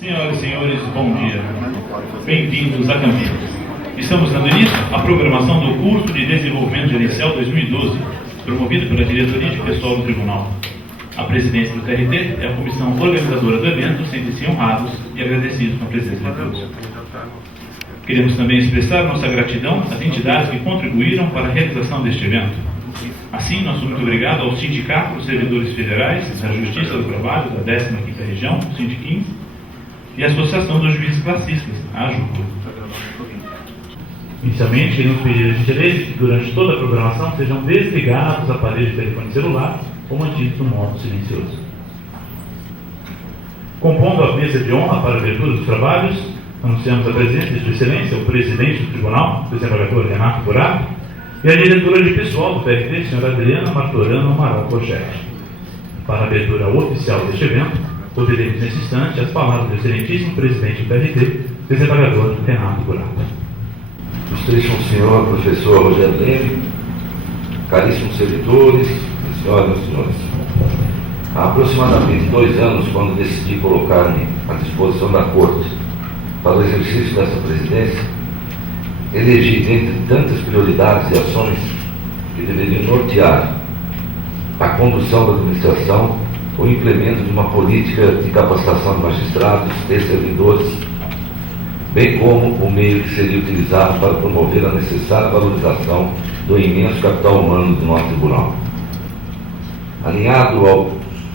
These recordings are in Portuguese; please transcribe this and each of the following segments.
Senhoras e senhores, bom dia. Bem-vindos a Campinas. Estamos dando início à programação do curso de Desenvolvimento Gerencial 2012, promovido pela Diretoria de Pessoal do Tribunal. A presidência do TRT é a comissão organizadora do evento, sentem-se honrados e agradecidos com a presença de todos. Queremos também expressar nossa gratidão às entidades que contribuíram para a realização deste evento. Assim, nosso muito obrigado ao Sindicato dos Servidores Federais da Justiça do Trabalho da 15ª Região, o SIND15, e a Associação dos Juízes Classistas, a AJUCLA. Inicialmente, queremos pedir a gentileza que durante toda a programação sejam desligados os aparelhos de telefone celular ou mantidos no modo silencioso. Compondo a mesa de honra para a abertura dos trabalhos, anunciamos a presença de Excelência, o presidente do Tribunal, o desembargador Renato Burato, e a diretora de pessoal do TRT, senhora Adriana Martorano Amaral Cochetti. Para a abertura oficial deste evento, ouviremos nesse instante as palavras do excelentíssimo presidente do TRT, desembargador Renato Burato. Ilustríssimo senhor professor Rogério Leme, caríssimos servidores, senhoras e senhores. Há aproximadamente 2 anos, quando decidi colocar-me à disposição da Corte para o exercício dessa presidência, elegi, dentre tantas prioridades e ações que deveriam nortear a condução da administração, o implemento de uma política de capacitação de magistrados e servidores, bem como o meio que seria utilizado para promover a necessária valorização do imenso capital humano do nosso tribunal. Alinhado ao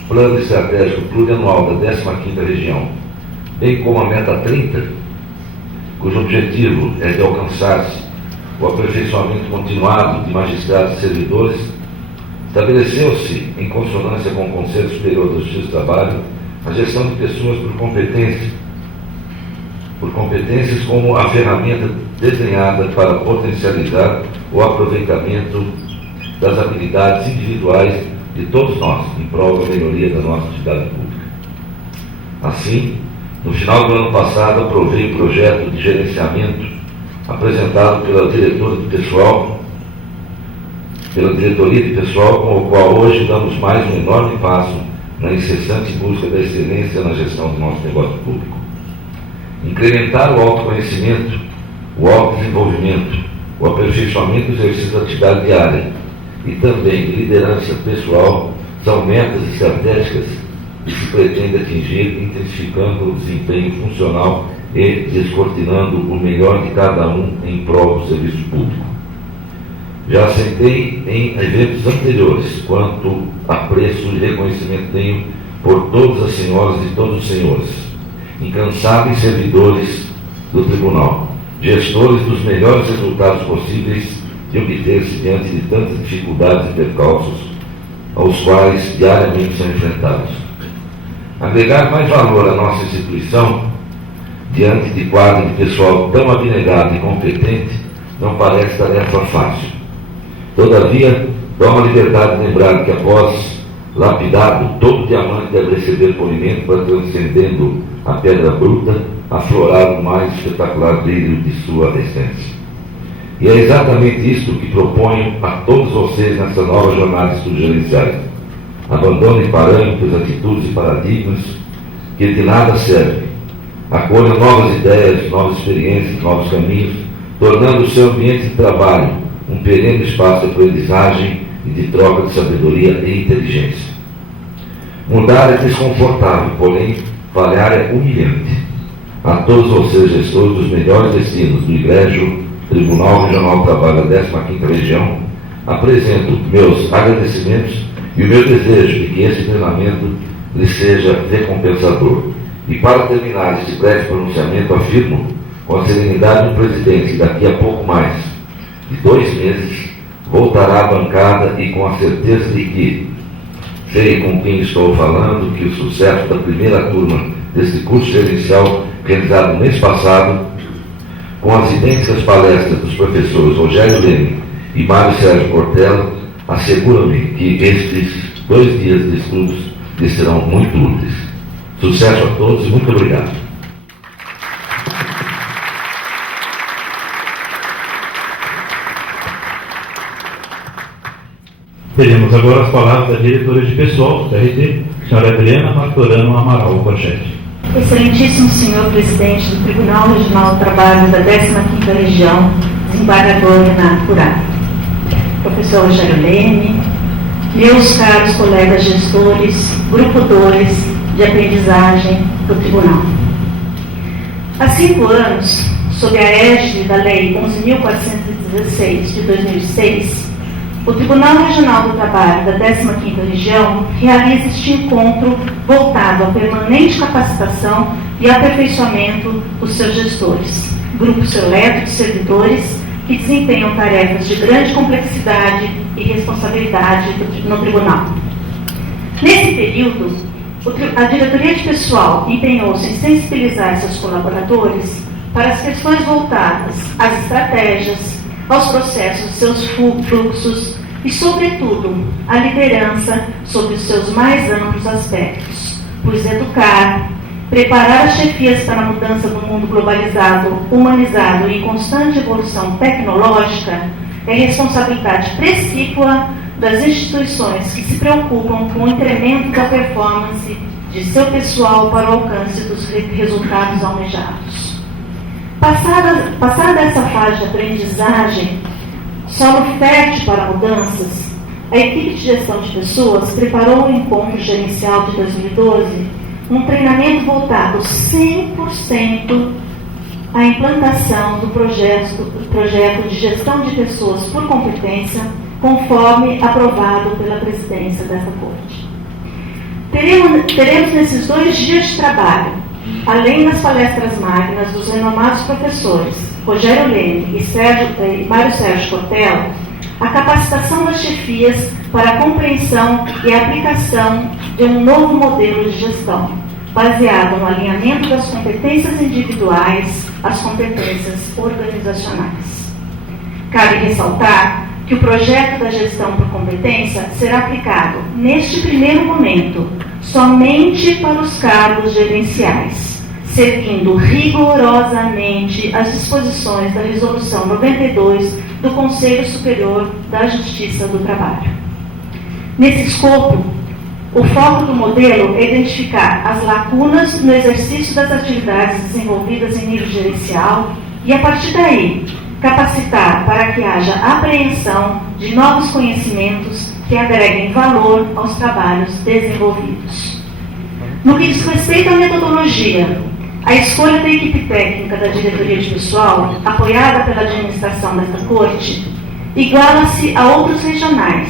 Plano Estratégico Plurianual da 15ª Região, bem como a Meta 30, cujo objetivo é de alcançar-se o aperfeiçoamento continuado de magistrados e servidores, estabeleceu-se, em consonância com o Conselho Superior da Justiça do Trabalho, a gestão de pessoas por competências como a ferramenta desenhada para potencializar o aproveitamento das habilidades individuais de todos nós, em prol da melhoria da nossa atividade pública. Assim, no final do ano passado, aprovei o projeto de gerenciamento apresentado pela Diretoria de Pessoal, com o qual hoje damos mais um enorme passo na incessante busca da excelência na gestão do nosso negócio público. Incrementar o autoconhecimento, o autodesenvolvimento, o aperfeiçoamento do exercício da atividade diária e também de liderança pessoal são metas estratégicas que se pretende atingir, intensificando o desempenho funcional e descortinando o melhor de cada um em prol do serviço público. Já assentei em eventos anteriores quanto apreço e reconhecimento tenho por todas as senhoras e todos os senhores, incansáveis servidores do Tribunal, gestores dos melhores resultados possíveis de obter-se diante de tantas dificuldades e percalços aos quais diariamente são enfrentados. Agregar mais valor à nossa instituição, diante de quadro de pessoal tão abnegado e competente, não parece tarefa fácil. Todavia, toma a liberdade de lembrar que após lapidado, todo diamante deve receber polimento para, transcendendo a pedra bruta, aflorar o mais espetacular brilho de sua essência. E é exatamente isto que proponho a todos vocês nessa nova jornada de estudos gerenciais. Abandonem parâmetros, atitudes e paradigmas que de nada servem. Acolham novas ideias, novas experiências, novos caminhos, tornando o seu ambiente de trabalho um perene espaço de aprendizagem e de troca de sabedoria e inteligência. Mudar é desconfortável, porém falhar é humilhante. A todos vocês, gestores dos melhores destinos do Egrégio Tribunal Regional do Trabalho da 15ª Região, apresento meus agradecimentos e o meu desejo de que esse treinamento lhe seja recompensador. E para terminar esse breve pronunciamento, afirmo com a serenidade do presidente que daqui a pouco mais de 2 meses voltará à bancada e com a certeza de que sei com quem estou falando, que o sucesso da primeira turma deste curso gerencial realizado no mês passado, com as idênticas palestras dos professores Rogério Leme e Mário Sérgio Portela, asseguro-me que estes 2 dias de estudos lhes serão muito úteis. Sucesso a todos e muito obrigado. Teremos agora as palavras da diretora de pessoal do TRT, senhora Adriana Martorano Amaral Cochetti. Excelentíssimo senhor presidente do Tribunal Regional do Trabalho da 15ª Região, desembargador Renato Curado, professor Rogério Leme, meus caros colegas gestores, grupo 2 de aprendizagem do Tribunal. Há 5 anos, sob a égide da Lei 11.416 de 2006, o Tribunal Regional do Trabalho da 15ª Região realiza este encontro voltado à permanente capacitação e aperfeiçoamento dos seus gestores, grupo seleto de servidores que desempenham tarefas de grande complexidade e responsabilidade no Tribunal. Nesse período, a diretoria de pessoal empenhou-se em sensibilizar seus colaboradores para as questões voltadas às estratégias, aos processos de seus fluxos e, sobretudo, à liderança sobre os seus mais amplos aspectos, pois educar, preparar as chefias para a mudança do mundo globalizado, humanizado e em constante evolução tecnológica é responsabilidade precípua das instituições que se preocupam com o incremento da performance de seu pessoal para o alcance dos resultados almejados. Passada essa fase de aprendizagem, solo fértil para mudanças, a equipe de gestão de pessoas preparou o encontro gerencial de 2012, um treinamento voltado 100% à implantação do projeto de gestão de pessoas por competência, conforme aprovado pela presidência desta Corte. Teremos nesses 2 dias de trabalho, além das palestras magnas dos renomados professores Rogério Leme e Mário Sérgio Cortella, a capacitação das chefias para a compreensão e a aplicação de um novo modelo de gestão, baseado no alinhamento das competências individuais às competências organizacionais. Cabe ressaltar que o projeto da gestão por competência será aplicado, neste primeiro momento, somente para os cargos gerenciais, seguindo rigorosamente as disposições da Resolução 92 do Conselho Superior da Justiça do Trabalho. Nesse escopo, o foco do modelo é identificar as lacunas no exercício das atividades desenvolvidas em nível gerencial e, a partir daí, capacitar para que haja apreensão de novos conhecimentos que agreguem valor aos trabalhos desenvolvidos. No que diz respeito à metodologia, a escolha da equipe técnica da diretoria de pessoal, apoiada pela administração desta Corte, iguala-se a outros regionais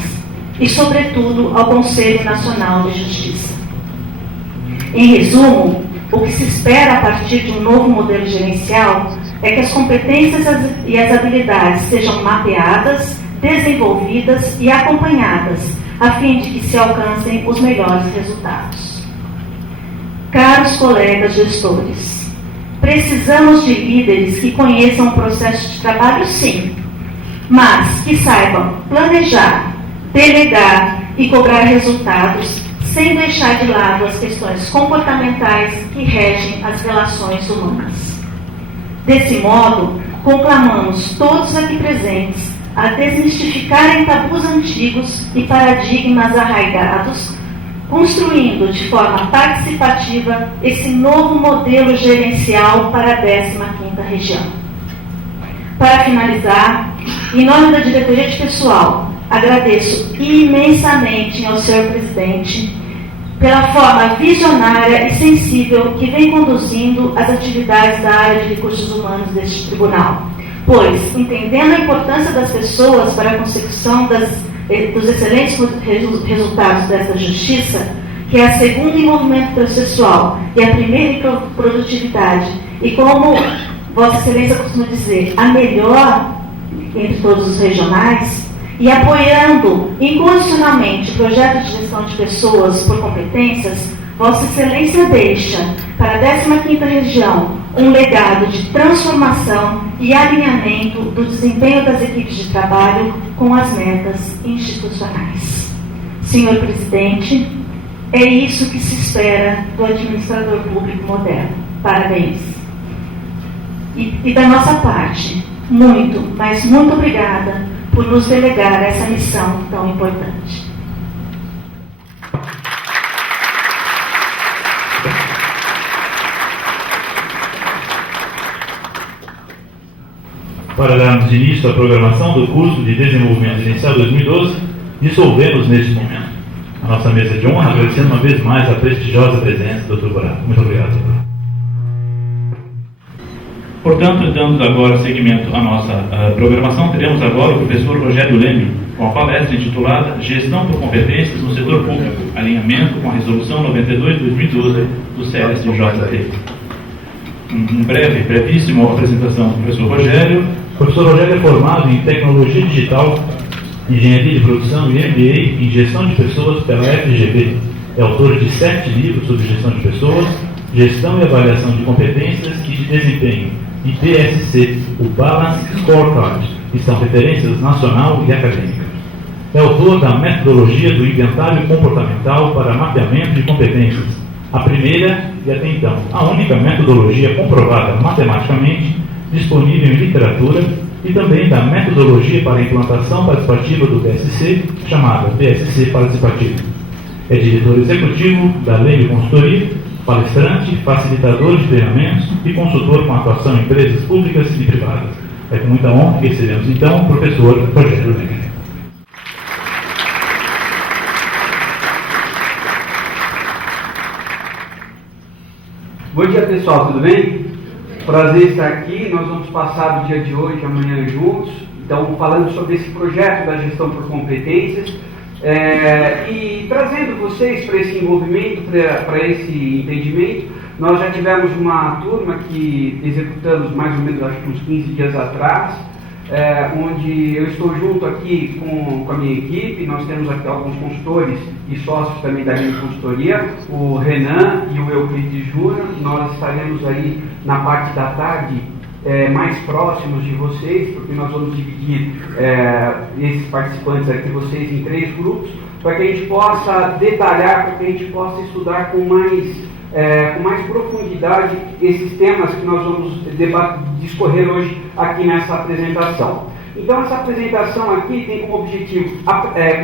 e, sobretudo, ao Conselho Nacional de Justiça. Em resumo, o que se espera a partir de um novo modelo gerencial é que as competências e as habilidades sejam mapeadas, desenvolvidas e acompanhadas, a fim de que se alcancem os melhores resultados. Caros colegas gestores, precisamos de líderes que conheçam o processo de trabalho, sim, mas que saibam planejar, delegar e cobrar resultados sem deixar de lado as questões comportamentais que regem as relações humanas. Desse modo, conclamamos todos aqui presentes a desmistificarem tabus antigos e paradigmas arraigados, construindo de forma participativa esse novo modelo gerencial para a 15ª Região. Para finalizar, em nome da diretoria de pessoal, agradeço imensamente ao senhor presidente pela forma visionária e sensível que vem conduzindo as atividades da área de recursos humanos deste tribunal, pois, entendendo a importância das pessoas para a consecução dos excelentes resultados desta justiça, que é a segunda em movimento processual e a primeira em produtividade, e como Vossa Excelência costuma dizer, a melhor entre todos os regionais, e apoiando incondicionalmente o projeto de gestão de pessoas por competências, Vossa Excelência deixa para a 15ª Região um legado de transformação e alinhamento do desempenho das equipes de trabalho com as metas institucionais. Senhor Presidente, é isso que se espera do administrador público moderno. Parabéns. E da nossa parte, muito, mas muito obrigada por nos delegar essa missão tão importante. Para darmos início à programação do curso de Desenvolvimento Gerencial 2012, dissolvemos neste momento a nossa mesa de honra, agradecendo uma vez mais a prestigiosa presença do Dr. Buraco. Muito obrigado, Dr. Portanto, dando agora seguimento à nossa programação, teremos agora o professor Rogério Leme, com a palestra intitulada Gestão por Competências no Setor Público, alinhamento com a Resolução 92/2012 do CSJT. Brevíssima apresentação do professor Rogério. O professor Rogério é formado em Tecnologia Digital, Engenharia de Produção e MBA em Gestão de Pessoas pela FGV. É autor de 7 livros sobre gestão de pessoas, gestão e avaliação de competências e de desempenho, e BSC, o Balance Scorecard, que são referências nacional e acadêmica. É autor da metodologia do inventário comportamental para mapeamento de competências, a primeira e até então a única metodologia comprovada matematicamente disponível em literatura, e também da metodologia para a implantação participativa do BSC, chamada BSC Participativo. É diretor executivo da Leme Consultoria, palestrante, facilitador de treinamentos e consultor com atuação em empresas públicas e privadas. É com muita honra que recebemos então o professor Rogério Leme. Bom dia, pessoal, tudo bem? Prazer estar aqui. Nós vamos passar o dia de hoje e amanhã juntos. Então, falando sobre esse projeto da gestão por competências e trazendo vocês para esse envolvimento, para esse entendimento. Nós já tivemos uma turma que executamos mais ou menos, acho que uns 15 dias atrás, onde eu estou junto aqui com a minha equipe. Nós temos aqui alguns consultores e sócios também da minha consultoria, o Renan e o Euclides Júnior. Nós estaremos aí na parte da tarde mais próximos de vocês, porque nós vamos dividir esses participantes aqui, vocês, em 3 grupos, para que a gente possa detalhar, para que a gente possa estudar com mais profundidade esses temas que nós vamos discorrer hoje aqui nessa apresentação. Então, essa apresentação aqui tem como objetivo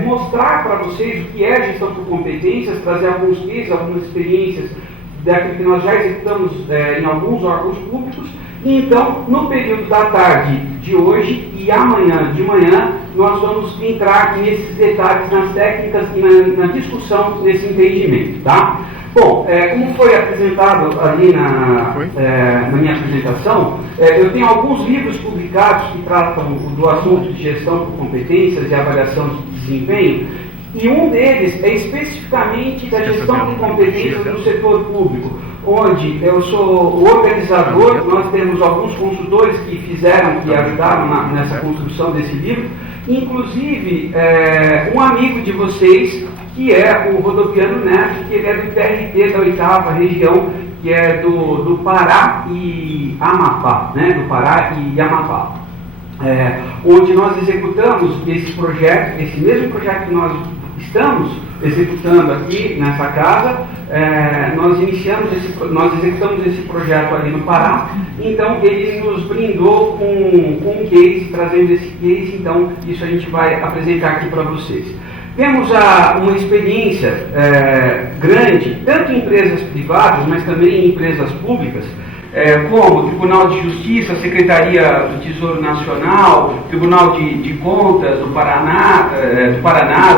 mostrar para vocês o que é gestão por competências, trazer alguns cases, algumas experiências daquilo que nós já executamos em alguns órgãos públicos. E então, no período da tarde de hoje e amanhã de manhã, nós vamos entrar nesses detalhes, nas técnicas e na discussão desse entendimento, tá? Bom, como foi apresentado ali na minha apresentação, eu tenho alguns livros publicados que tratam do assunto de gestão por competências e avaliação de desempenho, e um deles é especificamente da gestão por competências no setor público, onde eu sou o organizador. Nós temos alguns consultores que ajudaram nessa construção desse livro, inclusive um amigo de vocês, que é o Rodopiano Neto, que ele é do TRT da 8ª região, que é do Pará e Amapá, né? Do Pará e Amapá. Onde nós executamos esse projeto, esse mesmo projeto que nós estamos executando aqui nessa casa. Nós executamos esse projeto ali no Pará. Então ele nos brindou com um case, trazendo esse case. Então isso a gente vai apresentar aqui para vocês. Temos uma experiência grande, tanto em empresas privadas, mas também em empresas públicas, como o Tribunal de Justiça, Secretaria do Tesouro Nacional, Tribunal de Contas do Paraná,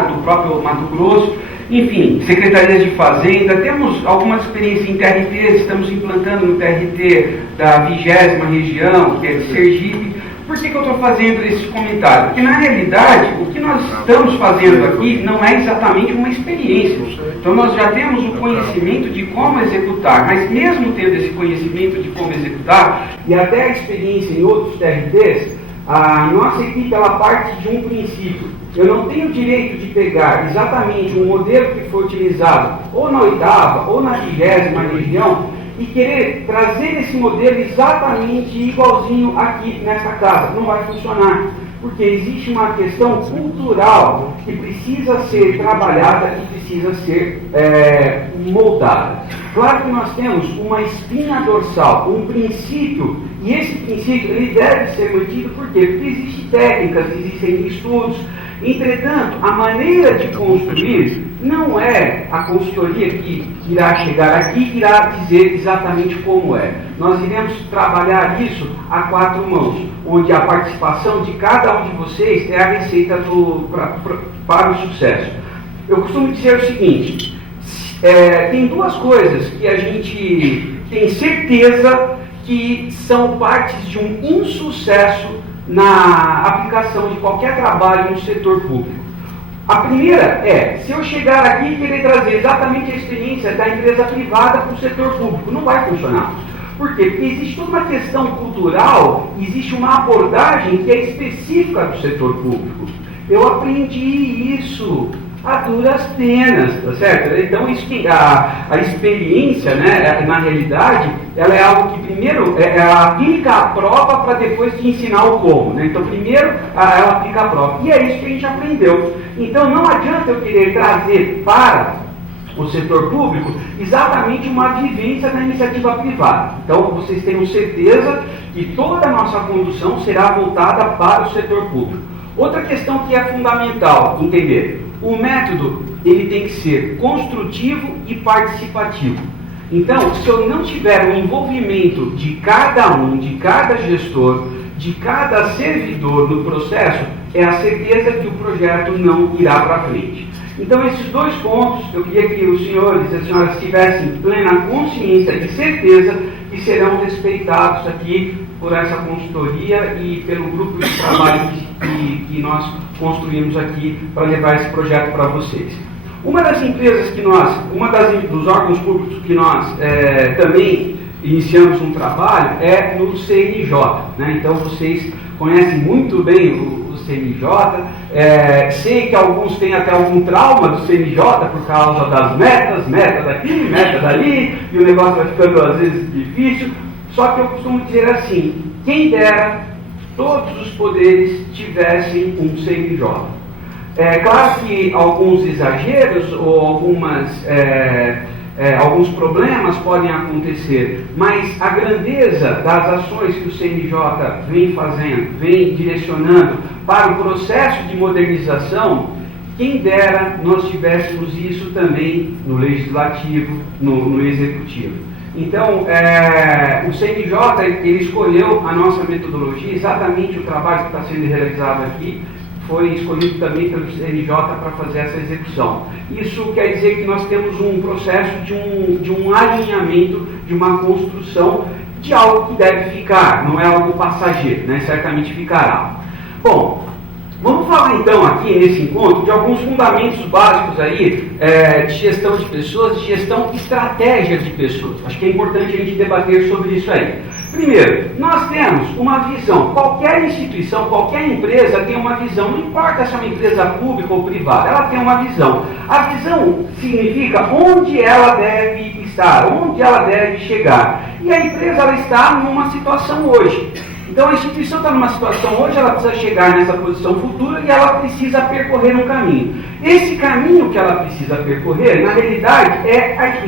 do próprio Mato Grosso, enfim, Secretarias de Fazenda. Temos algumas experiências em TRTs, estamos implantando no TRT da 20ª região, que é de Sergipe. Por que eu estou fazendo esse comentário? Porque, na realidade, o que nós estamos fazendo aqui não é exatamente uma experiência. Então, nós já temos o conhecimento de como executar, mas mesmo tendo esse conhecimento de como executar, e até a experiência em outros TRTs, a nossa equipe, ela parte de um princípio. Eu não tenho direito de pegar exatamente um modelo que foi utilizado ou na 8ª ou na 20ª região e querer trazer esse modelo exatamente igualzinho aqui nessa casa. Não vai funcionar, porque existe uma questão cultural que precisa ser trabalhada e precisa ser moldada. Claro que nós temos uma espinha dorsal, um princípio, e esse princípio ele deve ser mantido. Por quê? Porque existem técnicas, existem estudos. Entretanto, a maneira de construir não é a consultoria que irá chegar aqui e irá dizer exatamente como é. Nós iremos trabalhar isso a 4 mãos, onde a participação de cada um de vocês é a receita para o sucesso. Eu costumo dizer o seguinte, tem 2 coisas que a gente tem certeza que são partes de um insucesso na aplicação de qualquer trabalho no setor público. A primeira é, se eu chegar aqui e querer trazer exatamente a experiência da empresa privada para o setor público, não vai funcionar. Por quê? Porque existe toda uma questão cultural, existe uma abordagem que é específica do setor público. Eu aprendi isso a duras penas, tá certo? Então, isso que a experiência, né, na realidade, ela é algo que primeiro ela aplica a prova para depois te ensinar o como, né? Então, primeiro ela aplica a prova. E é isso que a gente aprendeu. Então, não adianta eu querer trazer para o setor público exatamente uma vivência da iniciativa privada. Então, vocês tenham certeza que toda a nossa condução será voltada para o setor público. Outra questão que é fundamental entender: o método ele tem que ser construtivo e participativo. Então, se eu não tiver o envolvimento de cada um, de cada gestor, de cada servidor no processo, é a certeza que o projeto não irá para frente. Então, esses 2 pontos, eu queria que os senhores e as senhoras tivessem plena consciência e certeza que serão respeitados aqui por essa consultoria e pelo grupo de trabalho que nós construímos aqui para levar esse projeto para vocês. Uma das empresas que dos órgãos públicos que nós também iniciamos um trabalho é no CNJ, né? Então vocês conhecem muito bem o CNJ, sei que alguns têm até algum trauma do CNJ por causa das meta daqui, meta dali, e o negócio vai ficando às vezes difícil, só que eu costumo dizer assim, quem dera todos os poderes tivessem um CNJ. É claro que alguns exageros ou alguns problemas podem acontecer, mas a grandeza das ações que o CNJ vem fazendo, vem direcionando para o processo de modernização, quem dera nós tivéssemos isso também no Legislativo, no Executivo. Então, o CNJ ele escolheu a nossa metodologia, exatamente o trabalho que está sendo realizado aqui, foi escolhido também pelo CNJ para fazer essa execução. Isso quer dizer que nós temos um processo de um alinhamento, de uma construção de algo que deve ficar, não é algo passageiro, né? Certamente ficará. Bom, vamos falar então aqui nesse encontro de alguns fundamentos básicos aí de gestão de pessoas, de gestão estratégia de pessoas. Acho que é importante a gente debater sobre isso aí. Primeiro, nós temos uma visão, qualquer instituição, qualquer empresa tem uma visão, não importa se é uma empresa pública ou privada, ela tem uma visão. A visão significa onde ela deve estar, onde ela deve chegar. E a empresa ela está numa situação hoje. Então a instituição está numa situação hoje, ela precisa chegar nessa posição futura e ela precisa percorrer um caminho. Esse caminho que ela precisa percorrer, na realidade,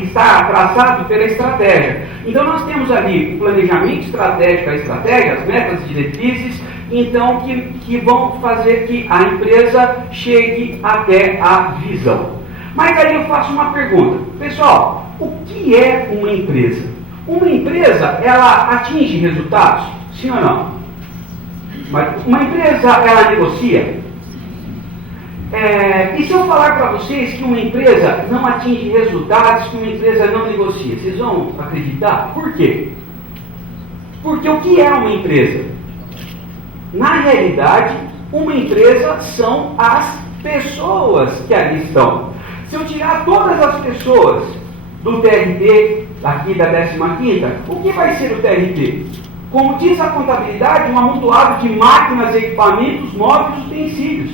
está traçado pela estratégia. Então nós temos ali o planejamento estratégico, a estratégia, as metas e diretrizes, então que vão fazer que a empresa chegue até a visão. Mas aí eu faço uma pergunta. Pessoal, o que é uma empresa? Uma empresa, ela atinge resultados? Sim ou não? Mas uma empresa, ela negocia? E se eu falar para vocês que uma empresa não atinge resultados, que uma empresa não negocia, vocês vão acreditar? Por quê? Porque o que é uma empresa? Na realidade, uma empresa são as pessoas que ali estão. Se eu tirar todas as pessoas do TRT, aqui da 15ª, o que vai ser o TRT? Como diz a contabilidade, um amontoado de máquinas, equipamentos, móveis e utensílios.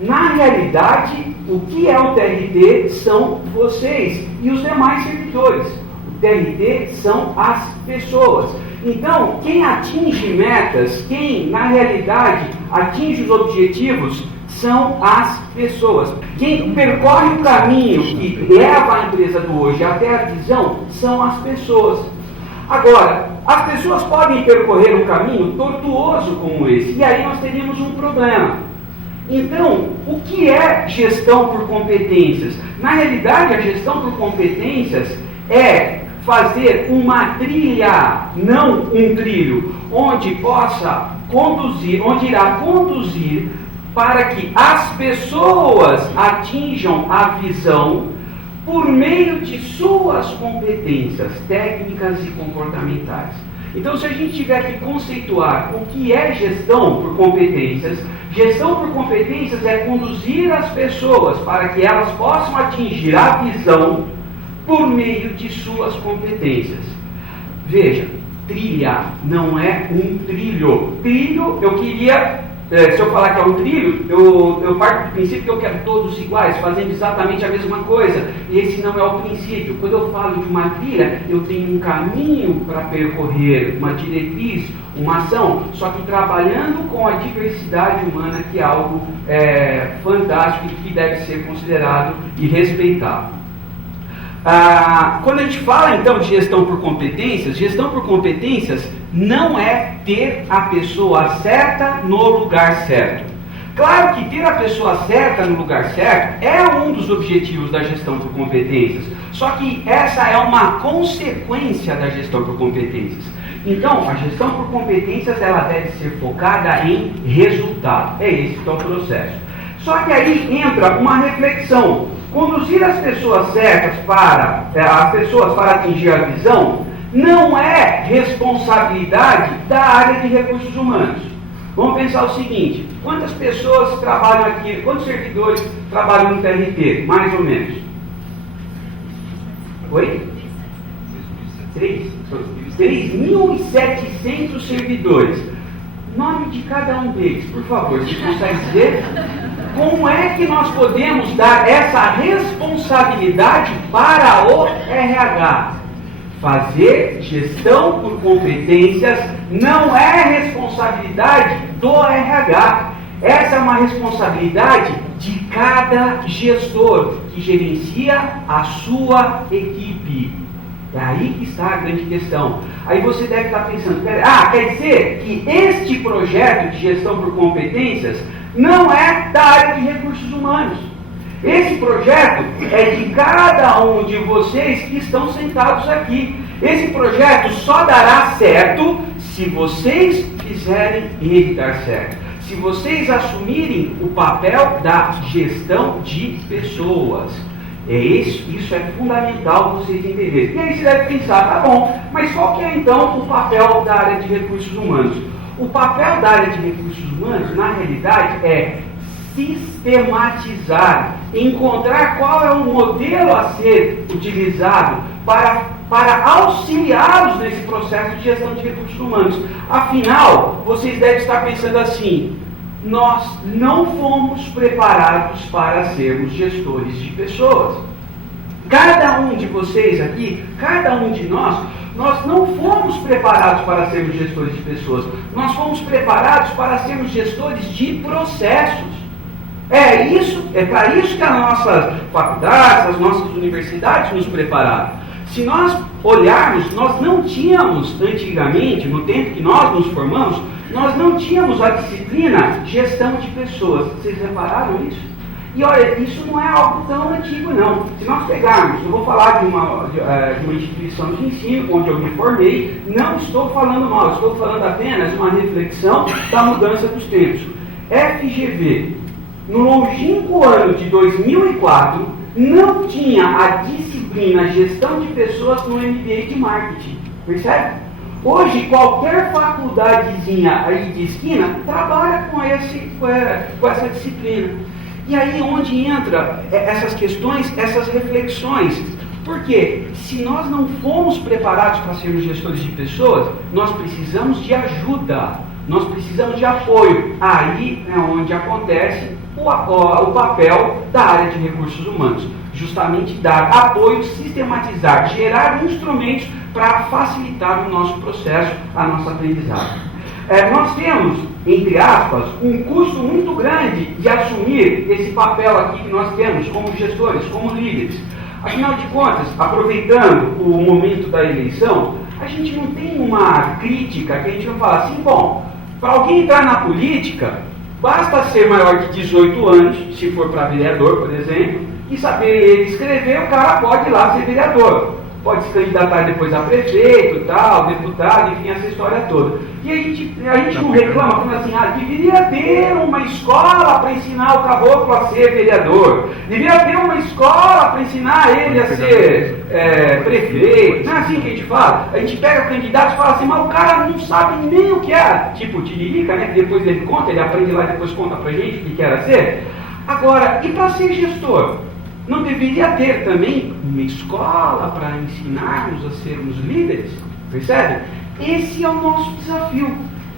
Na realidade, o que é o TRT são vocês e os demais servidores. O TRT são as pessoas. Então, quem atinge metas, quem na realidade atinge os objetivos, são as pessoas. Quem percorre o caminho que leva a empresa do hoje até a visão, são as pessoas. Agora, as pessoas podem percorrer um caminho tortuoso como esse, e aí nós teríamos um problema. Então, o que é gestão por competências? Na realidade, a gestão por competências é fazer uma trilha, não um trilho, onde possa conduzir, onde irá conduzir para que as pessoas atinjam a visão por meio de suas competências técnicas e comportamentais. Então, se a gente tiver que conceituar o que é gestão por competências é conduzir as pessoas para que elas possam atingir a visão por meio de suas competências. Veja, trilha não é um trilho. Trilho, eu queria, se eu falar que é um trilho, eu parto do princípio que eu quero todos iguais, fazendo exatamente a mesma coisa. E esse não é o princípio. Quando eu falo de uma trilha, eu tenho um caminho para percorrer, uma diretriz, uma ação, só que trabalhando com a diversidade humana, que é algo fantástico e que deve ser considerado e respeitado. Quando a gente fala então de gestão por competências não é ter a pessoa certa no lugar certo. Claro que ter a pessoa certa no lugar certo é um dos objetivos da gestão por competências, só que essa é uma consequência da gestão por competências. Então, a gestão por competências ela deve ser focada em resultado. É esse que é o processo. Só que aí entra uma reflexão. Conduzir as pessoas certas para atingir a visão não é responsabilidade da área de recursos humanos. Vamos pensar o seguinte: quantas pessoas trabalham aqui, quantos servidores trabalham no TRT, mais ou menos? Oi? 3.700 servidores. Nome de cada um deles, por favor, você consegue dizer? Como é que nós podemos dar essa responsabilidade para o RH? Fazer gestão por competências não é responsabilidade do RH. Essa é uma responsabilidade de cada gestor que gerencia a sua equipe. É aí que está a grande questão. Aí você deve estar pensando, quer dizer que este projeto de gestão por competências não é da área de recursos humanos. Esse projeto é de cada um de vocês que estão sentados aqui. Esse projeto só dará certo se vocês fizerem ele dar certo. Se vocês assumirem o papel da gestão de pessoas. Isso é fundamental vocês entenderem. E aí você deve pensar, tá bom, mas qual que é então o papel da área de recursos humanos? O papel da área de recursos humanos, na realidade, é sistematizar, encontrar qual é o modelo a ser utilizado para auxiliá-los nesse processo de gestão de recursos humanos. Afinal, vocês devem estar pensando assim: nós não fomos preparados para sermos gestores de pessoas. Cada um de vocês aqui, cada um de nós não fomos preparados para sermos gestores de pessoas. Nós fomos preparados para sermos gestores de processos. É para isso que as nossas faculdades, as nossas universidades nos prepararam. Se nós olharmos, nós não tínhamos antigamente, no tempo que nós nos formamos, nós não tínhamos a disciplina gestão de pessoas. Vocês repararam isso? E olha, isso não é algo tão antigo não. Se nós pegarmos, eu vou falar de uma instituição de ensino onde eu me formei, não estou falando mal, estou falando apenas uma reflexão da mudança dos tempos. FGV, no longínquo ano de 2004, não tinha a disciplina gestão de pessoas no MBA de marketing. Percebe? Hoje, qualquer faculdadezinha aí de esquina trabalha com essa disciplina. E aí onde entra essas questões, essas reflexões. Porque se nós não fomos preparados para sermos gestores de pessoas, nós precisamos de ajuda, nós precisamos de apoio. Aí é onde acontece o papel da área de recursos humanos. Justamente dar apoio, sistematizar, gerar instrumentos para facilitar o nosso processo, a nossa aprendizagem. Nós temos, entre aspas, um custo muito grande de assumir esse papel aqui que nós temos como gestores, como líderes. Afinal de contas, aproveitando o momento da eleição, a gente não tem uma crítica que a gente vai falar assim, bom, para alguém entrar na política, Basta ser maior de 18 anos, se for para vereador, por exemplo, e saber ele escrever, o cara pode ir lá ser vereador. Pode se candidatar depois a prefeito, tal, deputado, enfim, essa história toda. E a gente não reclama, falando assim, deveria ter uma escola para ensinar o caboclo a ser vereador, deveria ter uma escola para ensinar ele a ser prefeito. Não é assim que a gente fala? A gente pega o candidato e fala assim, mas o cara não sabe nem o que é. Tipo o Tiririca, né, que depois ele conta, ele aprende lá e depois conta pra gente o que era ser. Agora, e para ser gestor? Não deveria ter também uma escola para ensinarmos a sermos líderes? Percebe? Esse é o nosso desafio.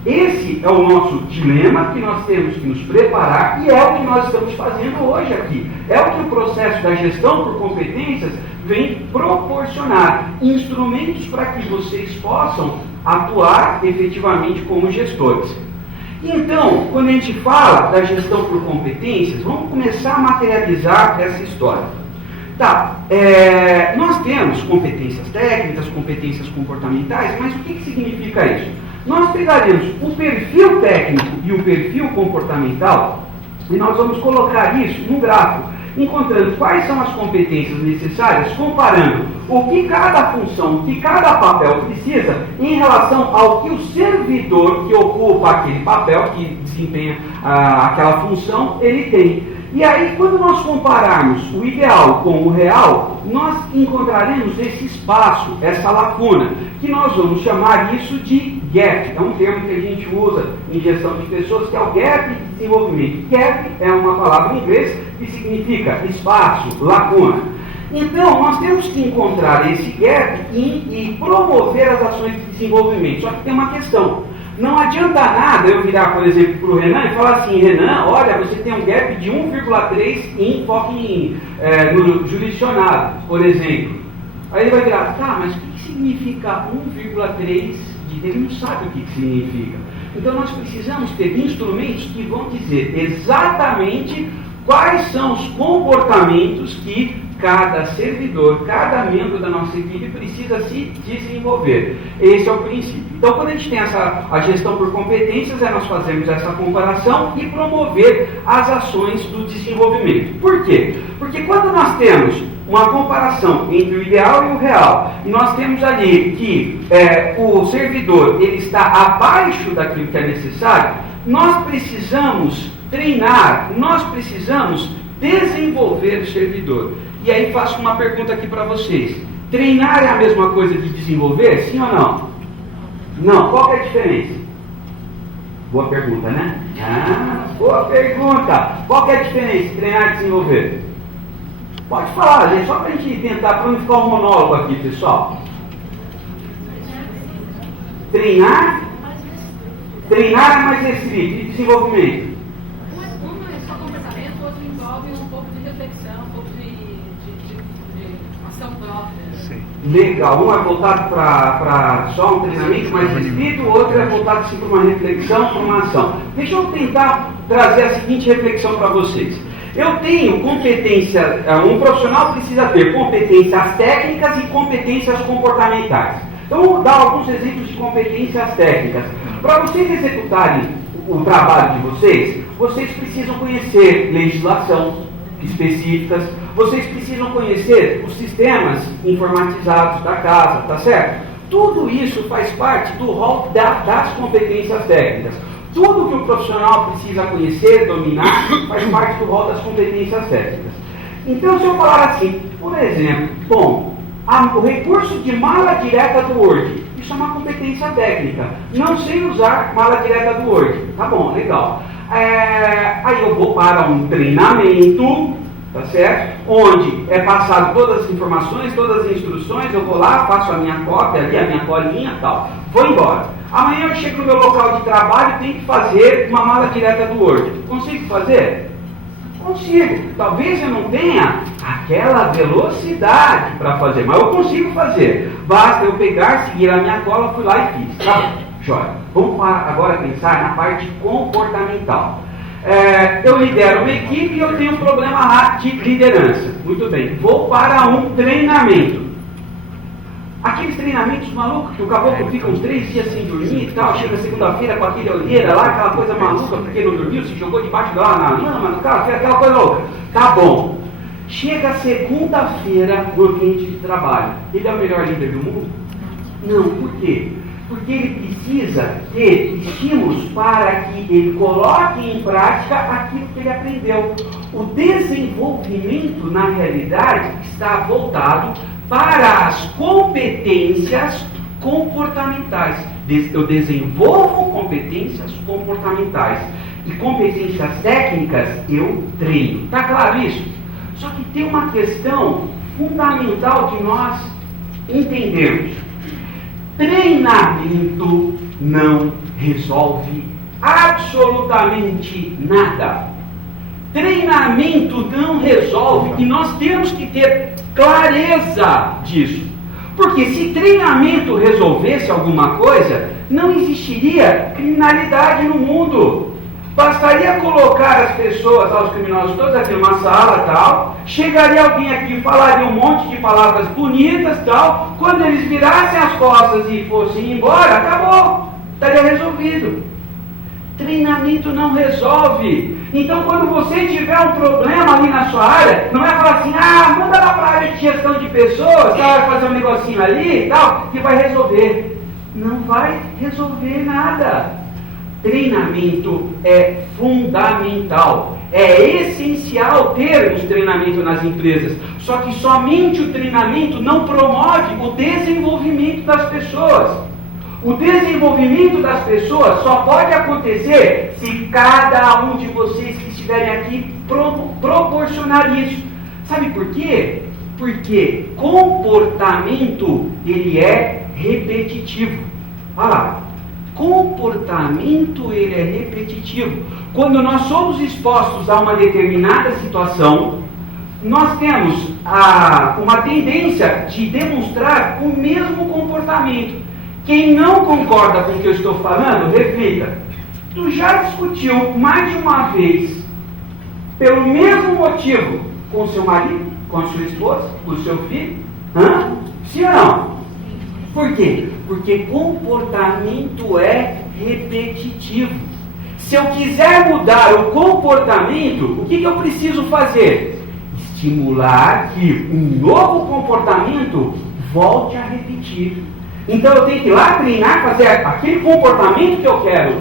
Esse é o nosso dilema que nós temos que nos preparar e é o que nós estamos fazendo hoje aqui. É o que o processo da gestão por competências vem proporcionar. Instrumentos para que vocês possam atuar efetivamente como gestores. Então, quando a gente fala da gestão por competências, vamos começar a materializar essa história. Tá, nós temos competências técnicas, competências comportamentais, mas o que significa isso? Nós pegaremos o perfil técnico e o perfil comportamental e nós vamos colocar isso no gráfico, encontrando quais são as competências necessárias, comparando o que cada função, o que cada papel precisa em relação ao que o servidor que ocupa aquele papel, que desempenha aquela função, ele tem. E aí, quando nós compararmos o ideal com o real, nós encontraremos esse espaço, essa lacuna, que nós vamos chamar isso de gap. É um termo que a gente usa em gestão de pessoas, que é o gap de desenvolvimento. Gap é uma palavra em inglês que significa espaço, lacuna. Então, nós temos que encontrar esse gap e promover as ações de desenvolvimento. Só que tem uma questão. Não adianta nada eu virar, por exemplo, para o Renan e falar assim, Renan, olha, você tem um gap de 1,3 em foco no jurisdicionado, por exemplo. Aí ele vai virar, tá, mas o que significa 1,3? Ele não sabe o que significa. Então nós precisamos ter instrumentos que vão dizer exatamente quais são os comportamentos que cada servidor, cada membro da nossa equipe precisa se desenvolver. Esse é o princípio. Então, quando a gente tem a gestão por competências, nós fazemos essa comparação e promover as ações do desenvolvimento. Por quê? Porque quando nós temos uma comparação entre o ideal e o real, e nós temos ali que o servidor ele está abaixo daquilo que é necessário, nós precisamos treinar, nós precisamos desenvolver o servidor. E aí faço uma pergunta aqui para vocês. Treinar é a mesma coisa de desenvolver? Sim ou não? Não. Qual que é a diferença? Boa pergunta, né? Boa pergunta. Qual que é a diferença de treinar e desenvolver? Pode falar, gente, só para a gente tentar, para não ficar um monólogo aqui, pessoal. Treinar é mais restrito. E desenvolvimento? Um é só comportamento, o outro envolve um pouco de reflexão, um pouco de ação própria. Sim. Legal. Um é voltado para só um treinamento mais restrito, o outro é voltado assim, para uma reflexão, para uma ação. Deixa eu tentar trazer a seguinte reflexão para vocês. Eu tenho competência, um profissional precisa ter competências técnicas e competências comportamentais. Então, vou dar alguns exemplos de competências técnicas. Para vocês executarem o trabalho de vocês precisam conhecer legislação específicas, vocês precisam conhecer os sistemas informatizados da casa, tá certo? Tudo isso faz parte do rol das competências técnicas. Tudo que o profissional precisa conhecer, dominar, faz parte do rol das competências técnicas. Então, se eu falar assim, por exemplo, o recurso de mala direta do Word, isso é uma competência técnica. Não sei usar mala direta do Word. Tá bom, legal. Aí eu vou para um treinamento, tá certo? Onde é passado todas as informações, todas as instruções, eu vou lá, faço a minha cópia ali, a minha colinha e tal. Vou embora. Amanhã eu chego no meu local de trabalho e tenho que fazer uma mala direta do Word. Consigo fazer? Consigo. Talvez eu não tenha aquela velocidade para fazer, mas eu consigo fazer. Basta eu pegar, seguir a minha cola, fui lá e fiz. Tá bom, jóia. Vamos agora pensar na parte comportamental. Eu lidero uma equipe e eu tenho um problema de liderança. Muito bem. Vou para um treinamento. Aqueles treinamentos malucos que o caboclo fica uns 3 dias sem dormir e tal, chega segunda-feira com aquele olheira lá, aquela coisa maluca, porque não dormiu, se jogou debaixo lá na lama, no carro, aquela coisa louca. Tá bom. Chega segunda-feira no ambiente de trabalho. Ele é o melhor líder do mundo? Não, por quê? Porque ele precisa ter estímulos para que ele coloque em prática aquilo que ele aprendeu. O desenvolvimento, na realidade, está voltado para as competências comportamentais. Eu desenvolvo competências comportamentais. E competências técnicas eu treino. Está claro isso? Só que tem uma questão fundamental de nós entendermos. Treinamento não resolve absolutamente nada. Treinamento não resolve e nós temos que ter clareza disso. Porque se treinamento resolvesse alguma coisa, não existiria criminalidade no mundo. Bastaria colocar as pessoas, os criminosos todos aqui numa sala tal, chegaria alguém aqui e falaria um monte de palavras bonitas tal, quando eles virassem as costas e fossem embora, acabou, estaria resolvido. Treinamento não resolve. Então quando você tiver um problema ali na sua área, não é falar assim, manda lá para a área de gestão de pessoas, vai fazer um negocinho ali e tal, que vai resolver. Não vai resolver nada. Treinamento é fundamental, é essencial termos treinamento nas empresas, só que somente o treinamento não promove o desenvolvimento das pessoas. O desenvolvimento das pessoas só pode acontecer se cada um de vocês que estiverem aqui proporcionar isso. Sabe por quê? Porque comportamento, ele é repetitivo. Olha lá. Comportamento, ele é repetitivo. Quando nós somos expostos a uma determinada situação, nós temos uma tendência de demonstrar o mesmo comportamento. Quem não concorda com o que eu estou falando, reflita. Tu já discutiu mais de uma vez, pelo mesmo motivo, com o seu marido, com a sua esposa, com o seu filho? Sim ou não? Por quê? Porque comportamento é repetitivo. Se eu quiser mudar o comportamento, o que eu preciso fazer? Estimular que um novo comportamento volte a repetir. Então eu tenho que ir lá treinar, fazer aquele comportamento que eu quero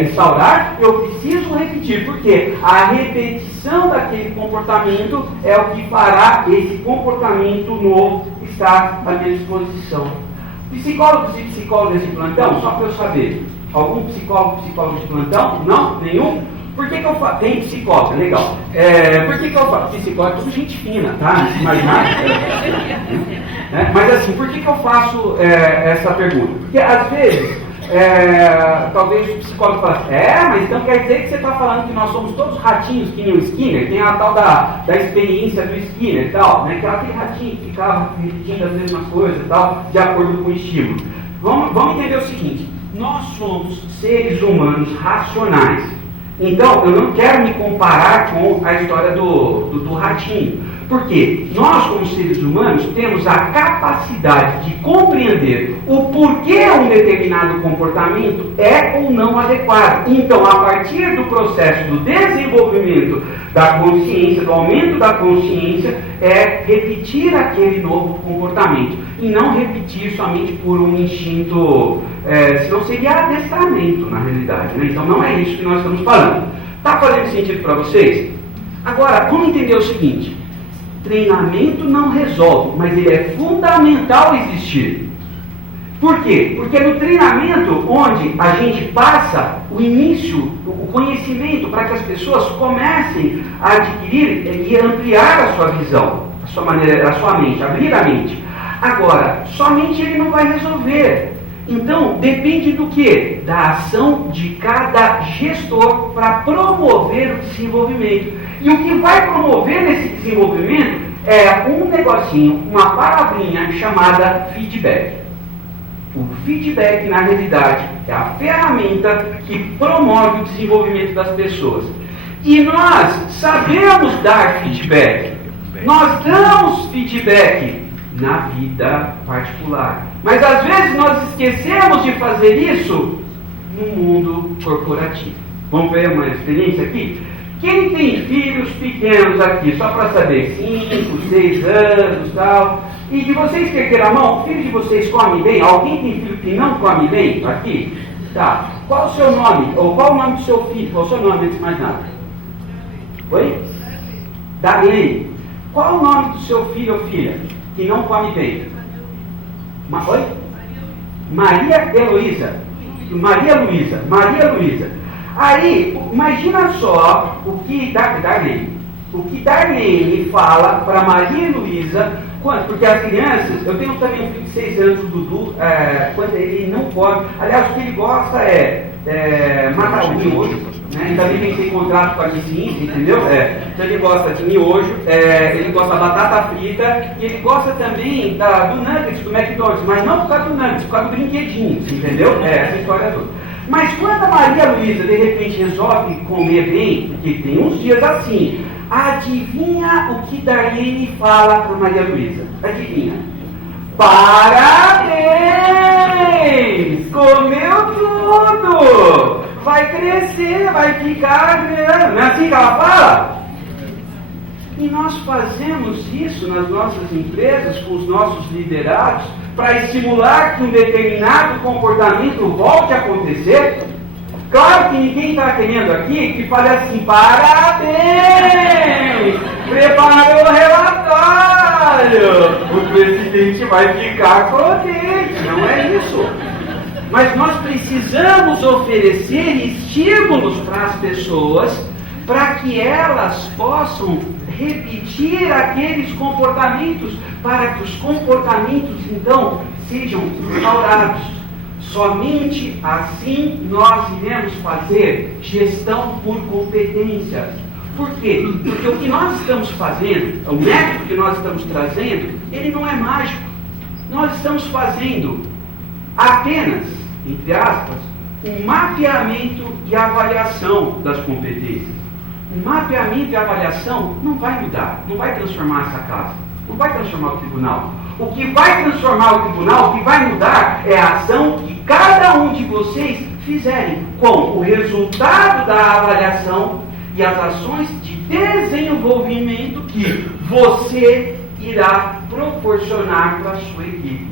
instaurar, eu preciso repetir, porque a repetição daquele comportamento é o que fará esse comportamento novo estar à minha disposição. Psicólogos e psicólogas de plantão, só para eu saber, algum psicólogo de plantão? Não? Nenhum? Por que eu faço? Tem psicóloga, legal. Por que eu faço? Psicóloga é tudo gente fina, tá? Imaginar? Mas assim, por que eu faço essa pergunta? Porque às vezes, talvez o psicólogo fale assim, mas então quer dizer que você está falando que nós somos todos ratinhos que nem o Skinner? Tem a tal da experiência do Skinner e tal, né? Que era aquele ratinho que ficava repetindo as mesmas coisas e tal, de acordo com o estímulo. Vamos entender o seguinte, nós somos seres humanos racionais. Então, eu não quero me comparar com a história do ratinho. Porque nós, como seres humanos, temos a capacidade de compreender o porquê um determinado comportamento é ou não adequado. Então, a partir do processo do desenvolvimento da consciência, do aumento da consciência, é repetir aquele novo comportamento. E não repetir somente por um instinto, senão seria adestramento, na realidade. Né? Então, não é isso que nós estamos falando. Está fazendo sentido para vocês? Agora, vamos entender o seguinte. Treinamento não resolve, mas ele é fundamental existir. Por quê? Porque no treinamento onde a gente passa o início, o conhecimento para que as pessoas comecem a adquirir e ampliar a sua visão, a sua maneira, a sua mente, abrir a mente. Agora, somente ele não vai resolver. Então, depende do quê? Da ação de cada gestor para promover o desenvolvimento. E o que vai promover esse desenvolvimento é um negocinho, uma palavrinha chamada feedback. O feedback, na realidade, é a ferramenta que promove o desenvolvimento das pessoas. E nós sabemos dar feedback. Nós damos feedback na vida particular. Mas às vezes nós esquecemos de fazer isso no mundo corporativo. Vamos ver uma experiência aqui? Quem tem filhos pequenos aqui, só para saber, 5, 6 anos e tal, e de vocês que ergueram a mão, filhos de vocês comem bem? Alguém tem filho que não come bem aqui? Tá. Qual o seu nome? Ou qual o nome do seu filho? Qual o seu nome antes de mais nada? Oi? Darlene. Qual o nome do seu filho ou filha que não come bem? Oi? Maria Heloísa. Maria Luísa. Aí, imagina só o que Darlene fala para Maria Luísa, porque as crianças, eu tenho também um filho de 6 anos, o Dudu, quando ele não pode, aliás, o que ele gosta é macarrão de miojo, né? Então ele tem que ter contrato com a Nissin, entendeu? Então ele gosta de miojo, ele gosta da batata frita, e ele gosta também do nuggets, do McDonald's, mas não por causa do nuggets, por causa do brinquedinho, entendeu? Essa história toda. Mas quando a Maria Luísa de repente resolve comer bem, porque tem uns dias assim, adivinha o que Darlene fala para Maria Luísa? Adivinha? Parabéns! Comeu tudo! Vai crescer, vai ficar grande. Não é assim que ela fala? E nós fazemos isso nas nossas empresas, com os nossos liderados, para estimular que um determinado comportamento volte a acontecer. Claro que ninguém está querendo aqui que fale assim, parabéns! Preparou o relatório! O presidente vai ficar contente. Não é isso. Mas nós precisamos oferecer estímulos para as pessoas para que elas possam repetir aqueles comportamentos, para que os comportamentos então sejam instaurados. Somente assim nós iremos fazer gestão por competências. Por quê? Porque o que nós estamos fazendo, o método que nós estamos trazendo, ele não é mágico. Nós estamos fazendo apenas, entre aspas, um mapeamento e avaliação das competências. O mapeamento e avaliação não vai mudar, não vai transformar essa casa, não vai transformar o tribunal. O que vai transformar o tribunal, o que vai mudar é a ação que cada um de vocês fizerem com o resultado da avaliação e as ações de desenvolvimento que você irá proporcionar para a sua equipe.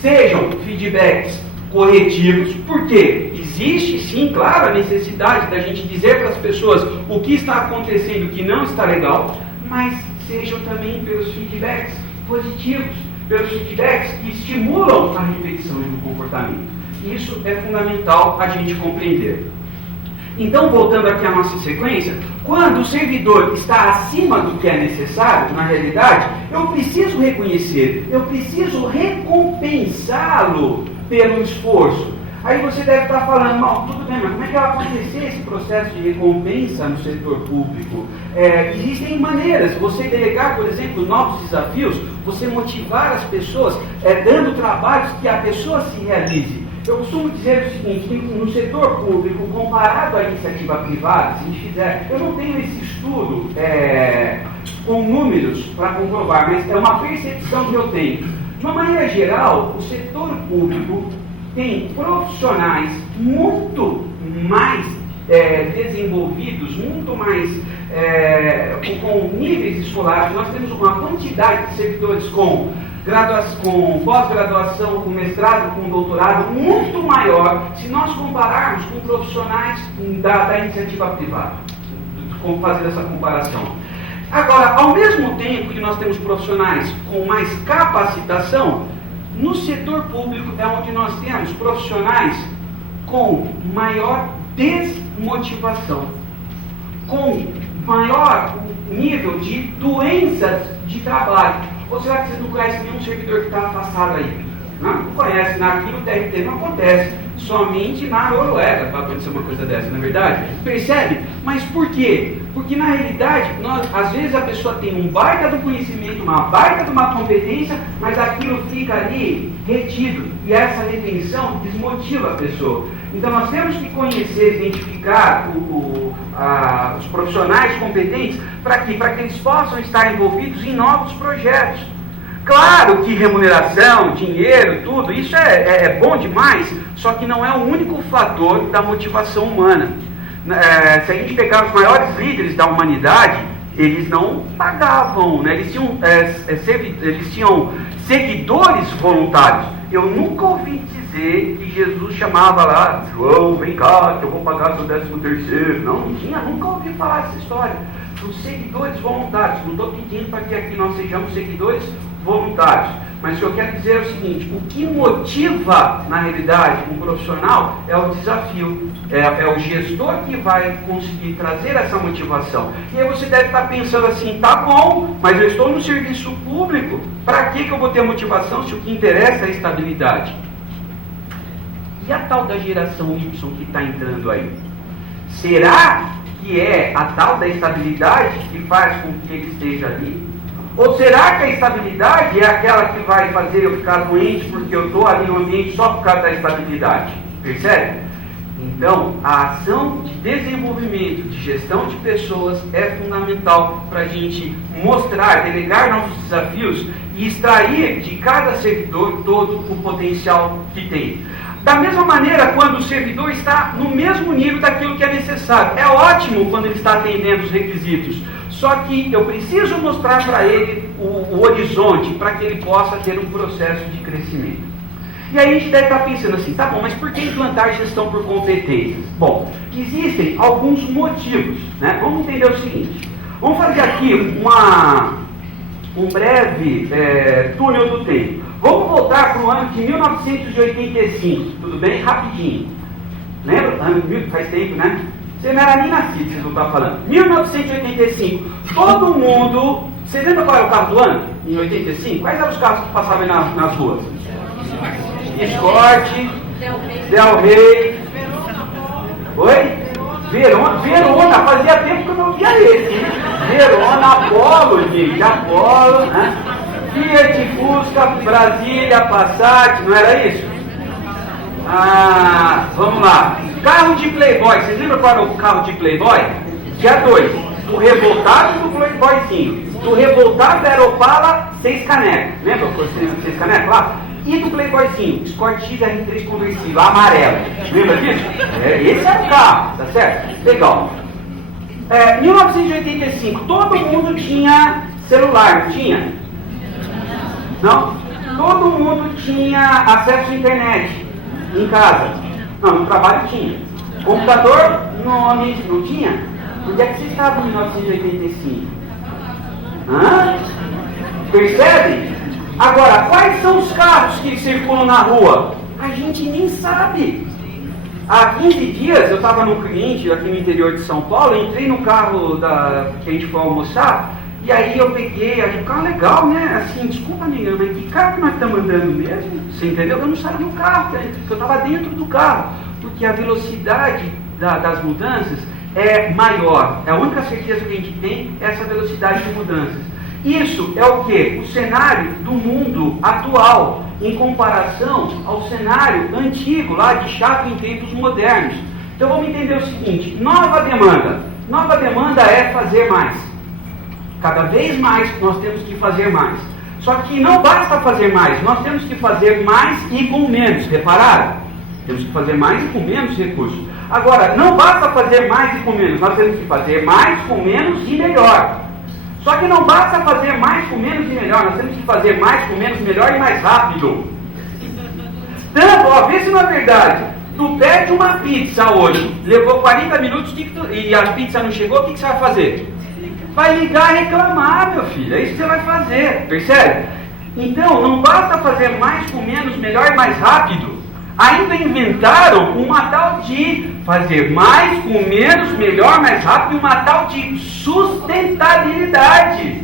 Sejam feedbacks corretivos, porque existe sim, claro, a necessidade da gente dizer para as pessoas o que está acontecendo, o que não está legal, mas sejam também pelos feedbacks positivos, pelos feedbacks que estimulam a repetição do comportamento. Isso é fundamental a gente compreender. Então, voltando aqui à nossa sequência, quando o servidor está acima do que é necessário, na realidade, eu preciso reconhecer, eu preciso recompensá-lo pelo esforço. Aí você deve estar falando, não, tudo bem, mas como é que vai acontecer esse processo de recompensa no setor público? Existem maneiras, você delegar, por exemplo, novos desafios, você motivar as pessoas, dando trabalhos que a pessoa se realize. Eu costumo dizer o seguinte, que no setor público, comparado à iniciativa privada, se a gente fizer, eu não tenho esse estudo com números para comprovar, mas é uma percepção que eu tenho. De uma maneira geral, o setor público tem profissionais muito mais desenvolvidos, muito mais com níveis escolares. Nós temos uma quantidade de servidores com pós-graduação, com mestrado, com doutorado, muito maior se nós compararmos com profissionais da iniciativa privada. Como fazer essa comparação? Agora, ao mesmo tempo que nós temos profissionais com mais capacitação, no setor público é onde nós temos profissionais com maior desmotivação, com maior nível de doenças de trabalho. Ou será que vocês não conhecem nenhum servidor que está afastado aí? Não conhece, aqui no TRT não acontece, somente na Noruega para acontecer uma coisa dessa, não é verdade? Percebe? Mas por quê? Porque na realidade, às vezes a pessoa tem um baita do conhecimento, uma baita de uma competência, mas aquilo fica ali retido, e essa retenção desmotiva a pessoa. Então nós temos que conhecer, identificar os profissionais competentes para que eles possam estar envolvidos em novos projetos. Claro que remuneração, dinheiro, tudo, isso é bom demais, só que não é o único fator da motivação humana. Se a gente pegar os maiores líderes da humanidade, eles não pagavam, né? Eles tinham seguidores voluntários. Eu nunca ouvi dizer que Jesus chamava lá, João, vem cá, que eu vou pagar seu 13º. Não tinha, nunca ouvi falar essa história. São seguidores voluntários. Não estou pedindo para que aqui nós sejamos seguidores voluntários. Mas o que eu quero dizer é o seguinte: o que motiva, na realidade, um profissional é o desafio. É o gestor que vai conseguir trazer essa motivação. E aí você deve estar pensando assim, tá bom, mas eu estou no serviço público, para que eu vou ter motivação se o que interessa é a estabilidade? E a tal da geração Y que está entrando aí? Será que é a tal da estabilidade que faz com que ele esteja ali? Ou será que a estabilidade é aquela que vai fazer eu ficar doente porque eu estou ali no ambiente só por causa da estabilidade? Percebe? Então, a ação de desenvolvimento, de gestão de pessoas é fundamental para a gente mostrar, delegar nossos desafios e extrair de cada servidor todo o potencial que tem. Da mesma maneira, quando o servidor está no mesmo nível daquilo que é necessário. É ótimo quando ele está atendendo os requisitos. Só que eu preciso mostrar para ele o horizonte para que ele possa ter um processo de crescimento. E aí a gente deve estar pensando assim, tá bom, mas por que implantar gestão por competências? Bom, existem alguns motivos, né? Vamos entender o seguinte. Vamos fazer aqui um breve túnel do tempo. Vamos voltar para o ano de 1985, tudo bem? Rapidinho. Lembra? Faz tempo, né? Você não era nem nascido, vocês não estão falando. 1985, todo mundo... Você lembra qual era o carro do ano? Em 85? Quais eram os carros que passavam aí nas ruas? Escort, Del Rey. Oi? Verona, fazia tempo que eu não via esse. Verona, Apollo, gente, Apollo, né? Fiat, Fusca, Brasília, Passat, não era isso? Vamos lá. Carro de Playboy, vocês lembram qual era o carro de Playboy? Tinha dois. O revoltado e o Playboyzinho. Do revoltado era Opala 6 canecos. Lembra o 6 canecos lá? E do Playboyzinho, Escort XR3 conversível, amarelo. Lembra disso? Esse era o carro, tá certo? Legal. 1985, todo mundo tinha celular, não tinha? Não? Todo mundo tinha acesso à internet em casa. Não, no trabalho tinha. Computador, no ambiente não tinha? Onde é que vocês estavam em 1985? Percebe? Agora, quais são os carros que circulam na rua? A gente nem sabe. Há 15 dias eu estava num cliente aqui no interior de São Paulo, entrei no carro que a gente foi almoçar, e aí eu peguei, achei o carro legal, né? Assim, desculpa, amiga, mas que carro que nós estamos andando mesmo? Você entendeu? Eu não saí do carro, eu estava dentro do carro, porque a velocidade das mudanças é maior. A única certeza que a gente tem é essa velocidade de mudanças. Isso é o que? O cenário do mundo atual, em comparação ao cenário antigo, lá de chato em tempos modernos. Então vamos entender o seguinte: nova demanda. Nova demanda é fazer mais. Cada vez mais nós temos que fazer mais. Só que não basta fazer mais, nós temos que fazer mais e com menos. Repararam? Temos que fazer mais e com menos recursos. Agora, não basta fazer mais e com menos, nós temos que fazer mais com menos e melhor. Só que não basta fazer mais com menos e melhor, nós temos que fazer mais com menos, melhor e mais rápido. Tanto, vê se não é verdade. Tu pede uma pizza hoje, levou 40 minutos e a pizza não chegou, o que você vai fazer? Vai ligar e reclamar, meu filho, é isso que você vai fazer, percebe? Então, não basta fazer mais com menos, melhor e mais rápido. Ainda inventaram uma tal de fazer mais com menos, melhor, mais rápido, uma tal de sustentabilidade.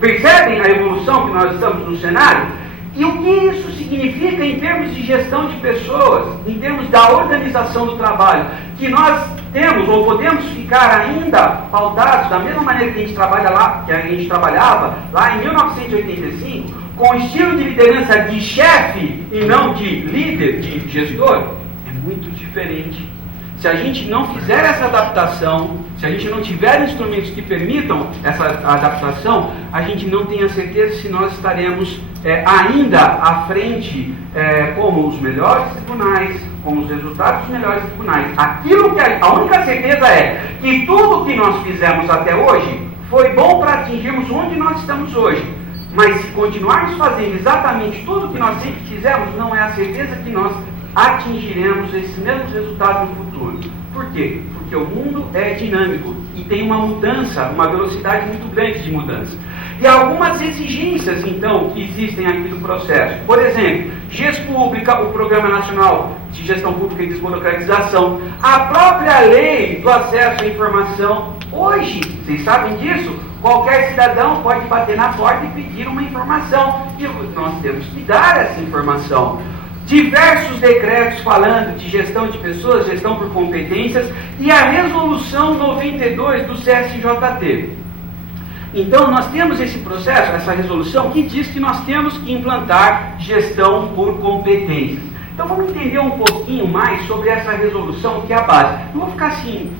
Percebem a evolução que nós estamos no cenário? E o que isso significa em termos de gestão de pessoas, em termos da organização do trabalho? Que nós temos ou podemos ficar ainda pautados da mesma maneira que a gente trabalha lá, que a gente trabalhava lá em 1985, com o estilo de liderança de chefe e não de líder, de gestor, é muito diferente. se a gente não fizer essa adaptação, se a gente não tiver instrumentos que permitam essa adaptação, a gente não tem a certeza se nós estaremos ainda à frente como os melhores tribunais, com os resultados dos melhores tribunais. Aquilo que a única certeza é que tudo que nós fizemos até hoje foi bom para atingirmos onde nós estamos hoje. Mas se continuarmos fazendo exatamente tudo que nós sempre fizemos, não é a certeza que nós atingiremos esses mesmos resultados no futuro. Por quê? Porque o mundo é dinâmico e tem uma mudança, uma velocidade muito grande de mudança. E há algumas exigências, então, que existem aqui do processo. Por exemplo, GES Pública, o Programa Nacional de Gestão Pública e Desburocratização, a própria lei do acesso à informação. Hoje, vocês sabem disso? Qualquer cidadão pode bater na porta e pedir uma informação. E nós temos que dar essa informação. Diversos decretos falando de gestão de pessoas, gestão por competências, e a resolução 92 do CSJT. Então, nós temos esse processo, essa resolução, que diz que nós temos que implantar gestão por competências. Então, vamos entender um pouquinho mais sobre essa resolução, que é a base. Não vou ficar assim,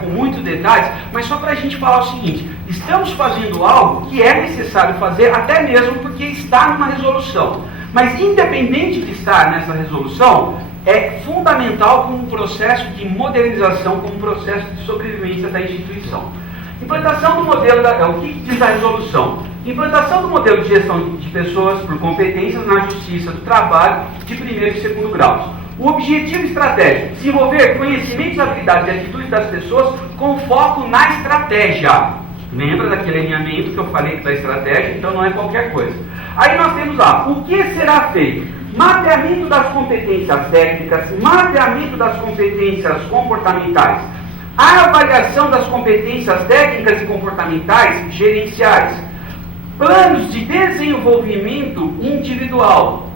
com muitos detalhes, mas só para a gente falar o seguinte: estamos fazendo algo que é necessário fazer, até mesmo porque está numa resolução. Mas, independente de estar nessa resolução, é fundamental como um processo de modernização, como um processo de sobrevivência da instituição. Implantação do modelo, o que diz a resolução? Implantação do modelo de gestão de pessoas por competências na Justiça do Trabalho de primeiro e segundo graus. O objetivo estratégico: desenvolver conhecimentos, habilidades e atitudes das pessoas com foco na estratégia. Lembra daquele alinhamento que eu falei da estratégia? Então não é qualquer coisa. Aí nós temos lá, o que será feito? Mapeamento das competências técnicas, mapeamento das competências comportamentais, a avaliação das competências técnicas e comportamentais gerenciais, planos de desenvolvimento individual,